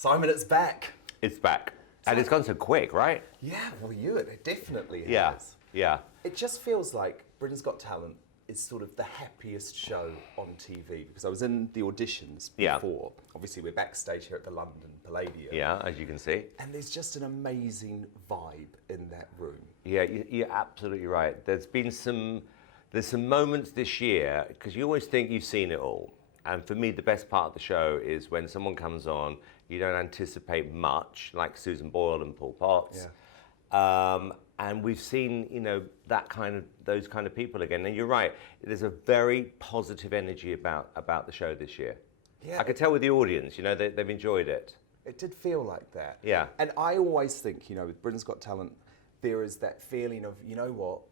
Simon, it's back. It's back. And it's gone so quick, right? Yeah, well, it definitely has. Yeah, yeah. It just feels like Britain's Got Talent is sort of the happiest show on TV, because I was in the auditions before. Obviously, we're backstage here at the London Palladium. Yeah, as you can see. And there's just an amazing vibe in that room. Yeah, you're absolutely right. There's some moments this year, because you always think you've seen it all. And for me, the best part of the show is when someone comes on, you don't anticipate much, like Susan Boyle and Paul Potts. Yeah. And we've seen, those kind of people again. And you're right, there's a very positive energy about the show this year. Yeah. I could tell with the audience, they've enjoyed it. It did feel like that. Yeah. And I always think, with Britain's Got Talent, there is that feeling of,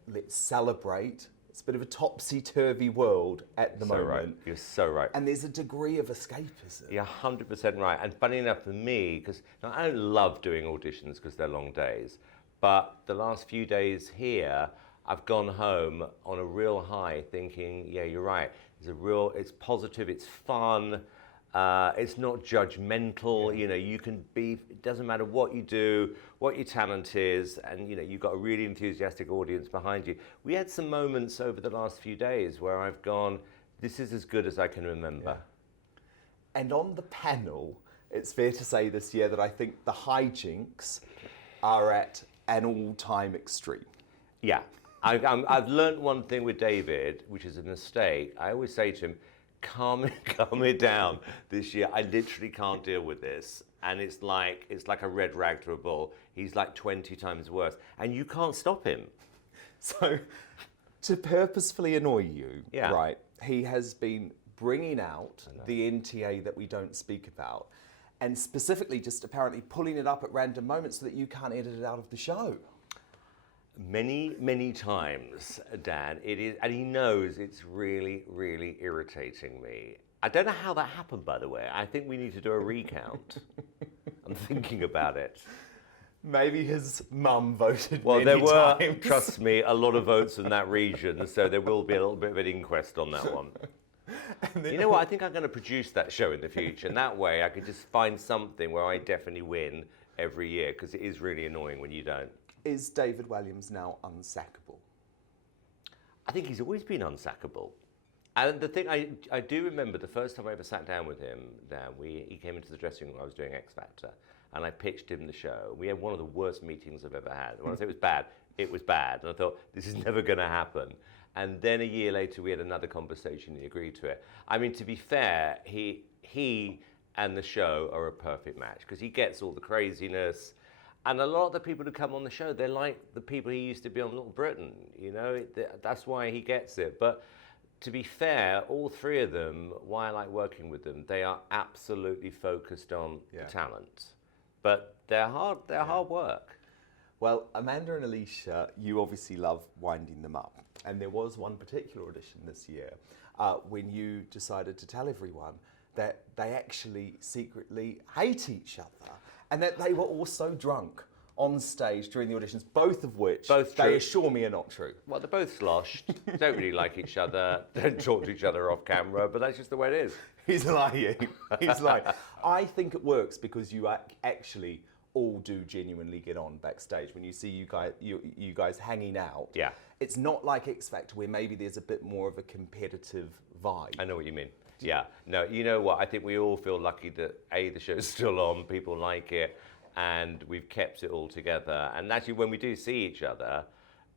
let's celebrate. It's a bit of a topsy-turvy world at the moment. Right. You're so right. And there's a degree of escapism. You're 100% right. And funny enough for me, because I don't love doing auditions because they're long days, but the last few days here, I've gone home on a real high thinking, yeah, you're right. It's positive, it's fun, it's not judgmental. Yeah. You can be, it doesn't matter what you do, what your talent is, and you've got a really enthusiastic audience behind you. We had some moments over the last few days where I've gone, this is as good as I can remember. Yeah. And on the panel, it's fair to say this year that I think the hijinks are at an all-time extreme. Yeah, I've learned one thing with David, which is a mistake. I always say to him, calm it down this year. I literally can't deal with this. And it's like a red rag to a bull. He's like 20 times worse. And you can't stop him. So, to purposefully annoy you, yeah. Right, he has been bringing out the NTA that we don't speak about, and specifically just apparently pulling it up at random moments so that you can't edit it out of the show. Many times, Dan, it is, and he knows it's really, really irritating me. I don't know how that happened, by the way. I think we need to do a recount. I'm thinking about it. Maybe his mum voted well, there were, times. Trust me, a lot of votes in that region, so there will be a little bit of an inquest on that one. You know what, I think I'm going to produce that show in the future, and that way I could just find something where I definitely win every year, because it is really annoying when you don't. Is David Walliams now unsackable? I think he's always been unsackable. And the thing, I do remember the first time I ever sat down with him, Dan, he came into the dressing room when I was doing X Factor, and I pitched him the show. We had one of the worst meetings I've ever had. When I say it was bad. And I thought, this is never going to happen. And then a year later, we had another conversation, and he agreed to it. I mean, to be fair, he and the show are a perfect match, because he gets all the craziness. And a lot of the people who come on the show, they're like the people he used to be on Little Britain, that's why he gets it. But to be fair, all three of them, why I like working with them, they are absolutely focused on the talent. But they're hard work. Well, Amanda and Alicia, you obviously love winding them up. And there was one particular audition this year when you decided to tell everyone that they actually secretly hate each other, and that they were also drunk on stage during the auditions, both of which they assure me are not true. Well, they're both sloshed, don't really like each other, don't talk to each other off camera, but that's just the way it is. He's lying. He's lying. I think it works because you actually all do genuinely get on backstage. When you see you guys hanging out, yeah. It's not like X Factor where maybe there's a bit more of a competitive vibe. I know what you mean. Yeah. No, you know what? I think we all feel lucky that the show's still on, people like it, and we've kept it all together. And actually, when we do see each other,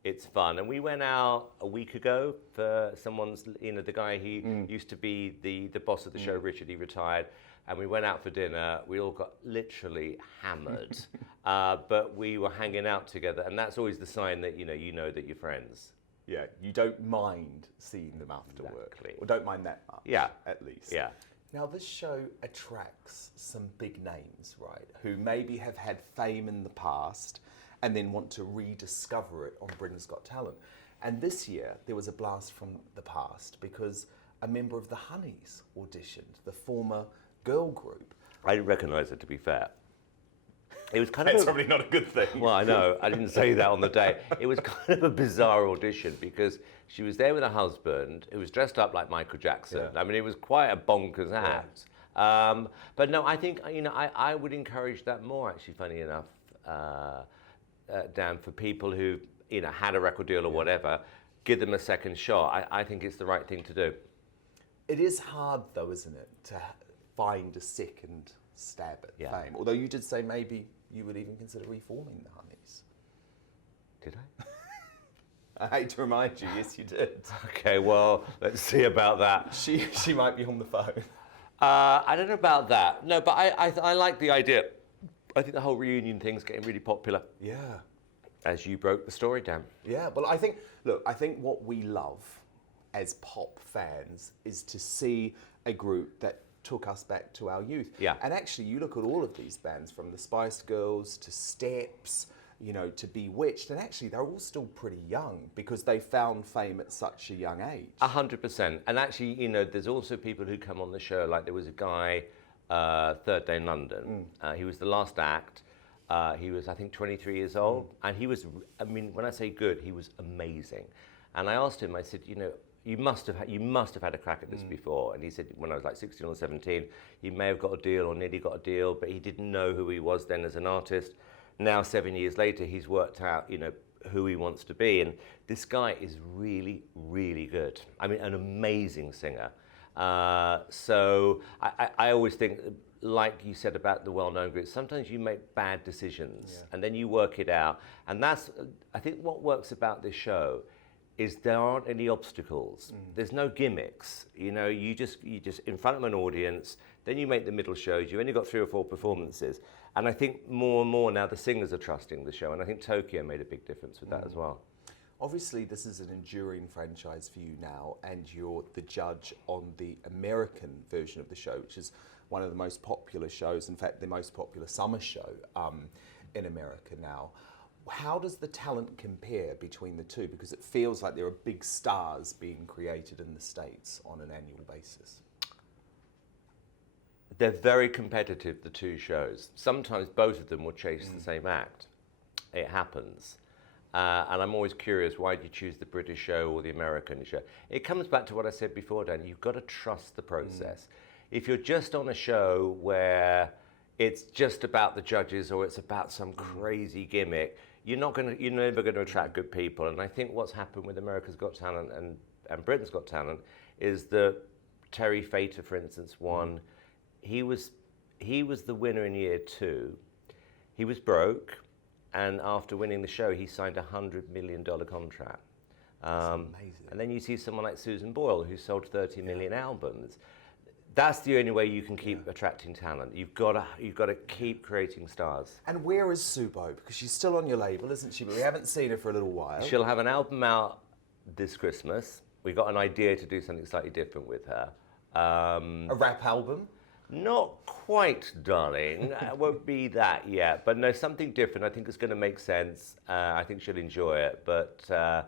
it's fun. And we went out a week ago for someone's, the guy who used to be the boss of the show, Richard, he retired. And we went out for dinner. We all got literally hammered, but we were hanging out together, and that's always the sign that you know that you're friends. Yeah, you don't mind seeing them after work, or don't mind that much. Yeah, at least. Yeah. Now this show attracts some big names, right? Who maybe have had fame in the past, and then want to rediscover it on Britain's Got Talent. And this year there was a blast from the past because a member of the Honeys auditioned, the former girl group. I didn't recognise it, to be fair. It was kind That's of probably not a good thing. Well, I know. I didn't say that on the day. It was kind of a bizarre audition because she was there with her husband, who was dressed up like Michael Jackson. Yeah. I mean, it was quite a bonkers act. But no, I think, I would encourage that more, actually, funny enough, Dan, for people who, had a record deal or whatever, give them a second shot. I think it's the right thing to do. It is hard, though, isn't it, to find a second stab at fame? Although you did say maybe you would even consider reforming the Honeys. Did I? I hate to remind you, yes, you did. Okay, well, let's see about that. She might be on the phone. I don't know about that. No, but I like the idea. I think the whole reunion thing's getting really popular. Yeah. As you broke the story, Dan. Yeah, well, I think what we love as pop fans is to see a group that took us back to our youth. Yeah. And actually, you look at all of these bands, from the Spice Girls to Steps, to Bewitched, and actually they're all still pretty young because they found fame at such a young age. 100%. And actually, there's also people who come on the show, like there was a guy, Third Day in London. He was the last act. He was, I think, 23 years old. And he was, when I say good, he was amazing. And I asked him, I said, you must have had a crack at this before. And he said, when I was like 16 or 17, he may have got a deal or nearly got a deal, but he didn't know who he was then as an artist. Now, 7 years later, he's worked out, who he wants to be. And this guy is really, really good. An amazing singer. So I always think, like you said about the well-known groups, sometimes you make bad decisions and then you work it out. And that's, I think what works about this show is there aren't any obstacles. There's no gimmicks. You just in front of an audience, then you make the middle shows. You've only got 3 or 4 performances. And I think more and more now the singers are trusting the show. And I think Tokyo made a big difference with that as well. Obviously, this is an enduring franchise for you now, and you're the judge on the American version of the show, which is one of the most popular shows, in fact, the most popular summer show in America now. How does the talent compare between the two? Because it feels like there are big stars being created in the States on an annual basis. They're very competitive, the two shows. Sometimes both of them will chase the same act. It happens. And I'm always curious, why do you choose the British show or the American show? It comes back to what I said before, Dan. You've got to trust the process. If you're just on a show where it's just about the judges or it's about some crazy gimmick, you're never going to attract good people. And I think what's happened with America's Got Talent and Britain's Got Talent is that Terry Fator, for instance, won. He was the winner in year 2. He was broke. And after winning the show, he signed a $100 million contract. That's amazing. And then you see someone like Susan Boyle, who sold 30 million albums. That's the only way you can keep attracting talent. You've got to keep creating stars. And where is Subo? Because she's still on your label, isn't she? But we haven't seen her for a little while. She'll have an album out this Christmas. We've got an idea to do something slightly different with her. A rap album? Not quite, darling. It won't be that yet. But no, something different. I think it's going to make sense. I think she'll enjoy it. But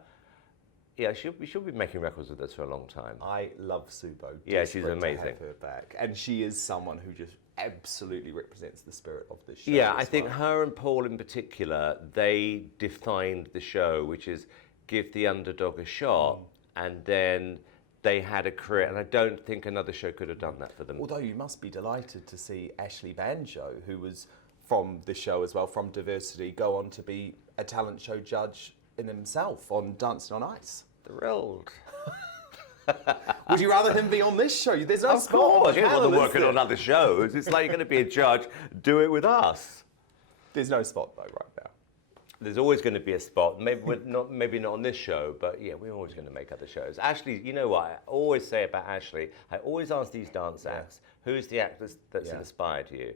she'll be making records with us for a long time. I love Subo. Yeah, she's amazing. To have her back. And she is someone who just absolutely represents the spirit of the show. Yeah, I think her and Paul in particular, they defined the show, which is give the underdog a shot, and then they had a career, and I don't think another show could have done that for them. Although you must be delighted to see Ashley Banjo, who was from the show as well, from Diversity, go on to be a talent show judge in himself on Dancing on Ice. Thrilled. Would you rather him be on this show? There's no spot. Of course, he wasn't working on other shows. It's like you're going to be a judge, do it with us. There's no spot though right now. There's always going to be a spot. Maybe not on this show, but yeah, we're always going to make other shows. Ashley, you know what I always say about Ashley? I always ask these dance acts, who's the actor that's inspired you?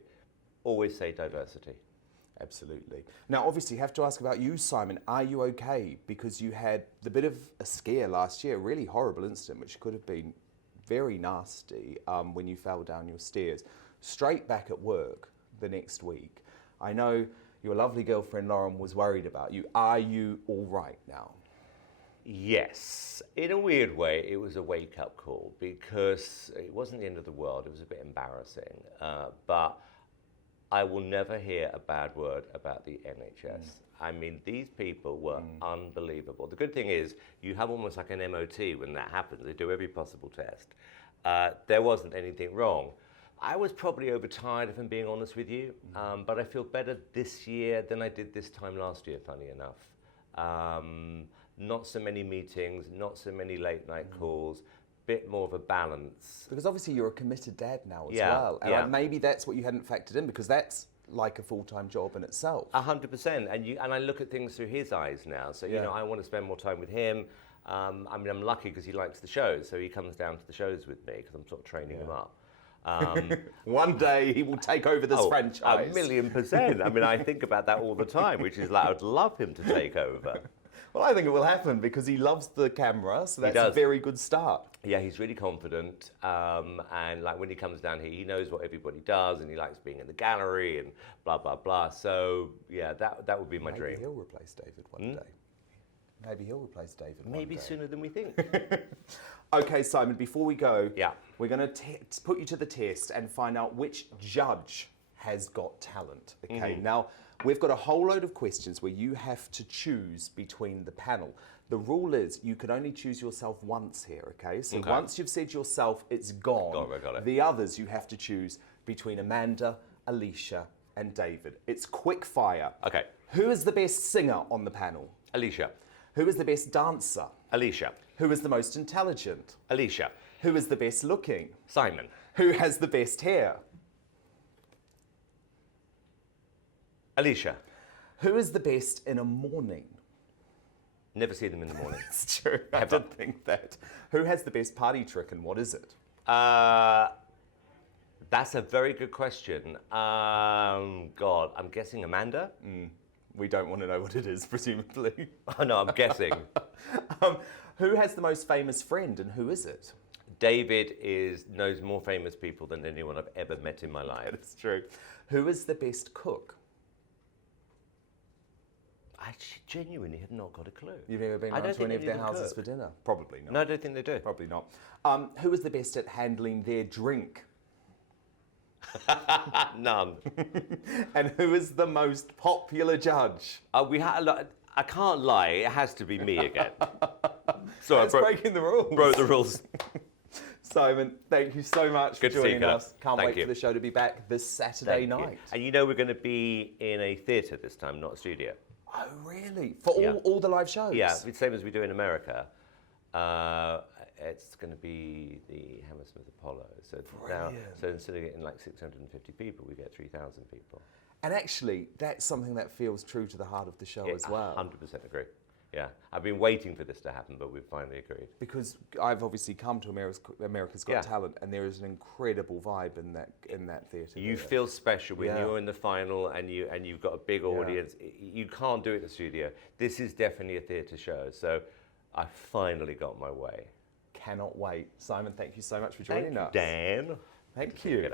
Always say Diversity. Absolutely. Now, obviously, you have to ask about you, Simon. Are you okay? Because you had the bit of a scare last year, a really horrible incident, which could have been very nasty when you fell down your stairs. Straight back at work the next week. I know your lovely girlfriend Lauren was worried about you. Are you all right now? Yes. In a weird way, it was a wake-up call because it wasn't the end of the world. It was a bit embarrassing. But I will never hear a bad word about the NHS. I mean, these people were unbelievable. The good thing is you have almost like an MOT when that happens. They do every possible test. There wasn't anything wrong. I was probably overtired, if I'm being honest with you, but I feel better this year than I did this time last year, funny enough. Not so many meetings, not so many late night calls, bit more of a balance. Because obviously you're a committed dad now as Yeah, well. And yeah. like, maybe that's what you hadn't factored in, because that's like a full-time job in itself. 100%, and I look at things through his eyes now. So you know, I want to spend more time with him. I mean, I'm lucky because he likes the shows, so he comes down to the shows with me because I'm sort of training him up. One day he will take over this franchise. 1,000,000%. I mean, I think about that all the time, which is like, I'd love him to take over. Well, I think it will happen because he loves the camera, so that's a very good start. Yeah, he's really confident, and like when he comes down here, he knows what everybody does, and he likes being in the gallery and blah blah blah. So yeah, that would be my dream. Maybe he'll replace David one day. Maybe he'll replace David one day. Maybe sooner than we think. Okay, Simon, before we go, Yeah. we're going to put you to the test and find out which judge has got talent. Okay, now we've got a whole load of questions where you have to choose between the panel. The rule is you can only choose yourself once here, okay? So once you've said yourself, it's gone. Got it. The others you have to choose between Amanda, Alicia, and David. It's quick fire. Okay. Who is the best singer on the panel? Alicia. Who is the best dancer? Alicia. Who is the most intelligent? Alicia. Who is the best looking? Simon. Who has the best hair? Alicia. Who is the best in a morning? Never see them in the morning. It's true, I did think that. Who has the best party trick and what is it? That's a very good question. God, I'm guessing Amanda? We don't want to know what it is, presumably. Oh no, I'm guessing. Who has the most famous friend and who is it? David knows more famous people than anyone I've ever met in my life. That's true. Who is the best cook? I genuinely have not got a clue. You've never been around to any of their houses for dinner? Probably not. No, I don't think they do. Probably not. Who is the best at handling their drink? None. And who is the most popular judge? We had a lot. I can't lie. It has to be me again. So That's breaking the rules. Broke the rules. Simon, thank you so much Good for to see you, joining us. Can't Thank wait you. for the show to be back this Saturday Thank you. night. And you know we're going to be in a theatre this time, not a studio. Oh, really? For Yeah. all the live shows? Yeah, it's the same as we do in America. It's going to be the Hammersmith Apollo. So now, so instead of getting like 650 people, we get 3,000 people. And actually, that's something that feels true to the heart of the show as well. 100% agree. Yeah, I've been waiting for this to happen, but we've finally agreed. Because I've obviously come to America's Got Talent, and there is an incredible vibe in that theatre. You feel special when Yeah. you're in the final and you've got a big audience. You can't do it in the studio. This is definitely a theatre show. So I finally got my way. Cannot wait. Simon, thank you so much for joining us. Dan. Thank you.